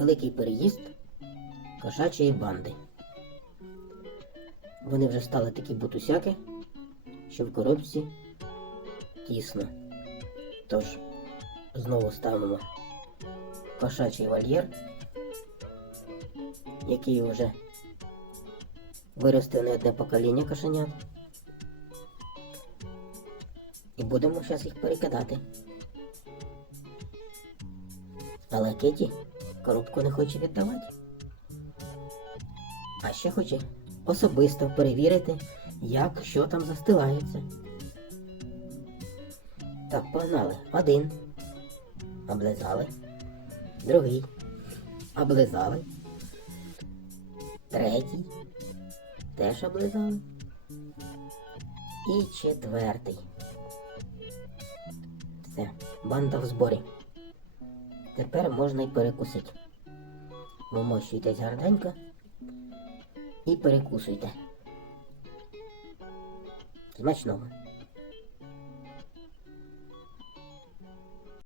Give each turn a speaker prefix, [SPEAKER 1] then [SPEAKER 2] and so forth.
[SPEAKER 1] великий переїзд кошачої банди. Вони вже стали такі бутусяки, що в коробці тісно. Тож, знову ставимо кошачий вольєр, який вже виростив не одне покоління кошенят. І будемо зараз їх перекидати. Але Кеті коробку не хоче віддавати. А ще хоче особисто перевірити, як що там застилається. Так, погнали. Один. Облизали. Другий. Облизали. Третій. Теж облизали. І четвертий. Все, банда в зборі. Тепер можна й перекусити. Вимощуйтесь гарненько і перекусуйте. Смачного.